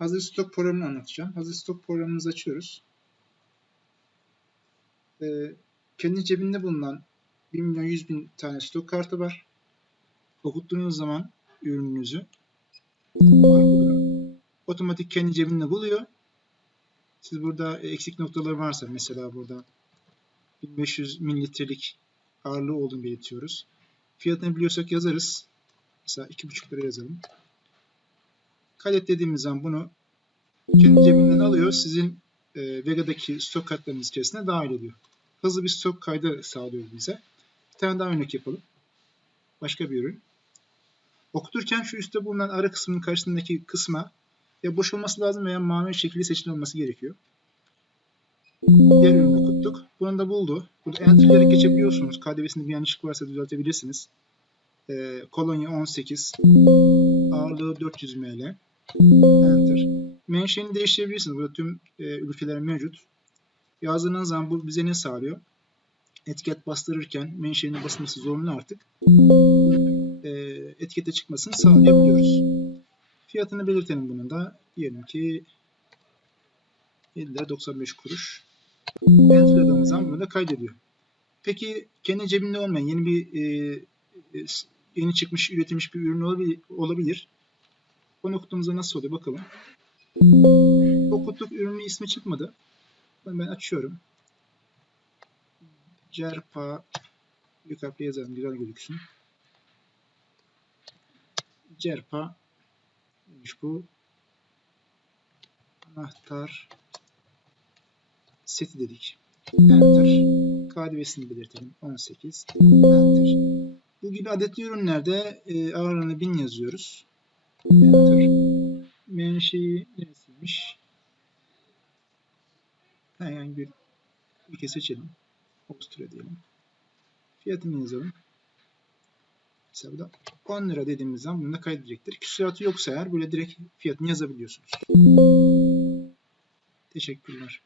hazır stok programını anlatacağım. Hazır stok programımızı açıyoruz. Ee, kendi cebinde bulunan 1 milyon 100 bin tane stok kartı var. Okuttuğunuz zaman ürününüzü otomatik kendi cebinde buluyor. Siz burada eksik noktaları varsa mesela burada 1500 mililitrelik ağırlığı olduğunu belirtiyoruz. Fiyatını biliyorsak yazarız. Mesela 2,5 lira yazalım. Kaydet dediğimiz zaman bunu kendi cebinden alıyor. Sizin e, Vega'daki stok kartlarınız içerisine dahil ediyor. Hızlı bir stok kaydı sağlıyor bize. Bir tane daha örnek yapalım. Başka bir ürün. Okuturken şu üstte bulunan ara kısmının karşısındaki kısma ya boş olması lazım veya mavi şekilde seçili olması gerekiyor. Diğer ürünü okuttuk. Bunu da buldu. Burada entry'leri geçebiliyorsunuz. KDV'sinde bir yanlışlık varsa düzeltebilirsiniz. Ee, kolonya 18. Ağırlığı 400 ml. Enter. Menşeini değiştirebilirsiniz. Burada tüm e, ülkeler mevcut. Yazdığınız zaman bu bize ne sağlıyor? Etiket bastırırken menşeinin basılması zorunlu artık. E, etikete çıkmasını sağlayabiliyoruz. Fiyatını belirtelim bunun da. Diyelim ki 7 lira 95 kuruş. Enter zaman bunu da kaydediyor. Peki kendi cebinde olmayan yeni bir e, e, yeni çıkmış, üretilmiş bir ürün olabilir. Onu okuduğumuzda nasıl oluyor bakalım. Okuttuk ürünün ismi çıkmadı. Ben, açıyorum. Cerpa büyük harfle yazalım güzel gözüksün. Cerpa neymiş bu? Anahtar seti dedik. Enter. KDV'sini belirtelim. 18. Enter. Bu gibi adetli ürünlerde e, ağırlığını 1000 yazıyoruz. Enter. Menşei neresiymiş? Herhangi bir ülke seçelim. Avusturya diyelim. Fiyatını yazalım. Mesela burada 10 lira dediğimiz zaman bunu da kaydedecektir. Küsuratı yoksa eğer böyle direkt fiyatını yazabiliyorsunuz. Teşekkürler.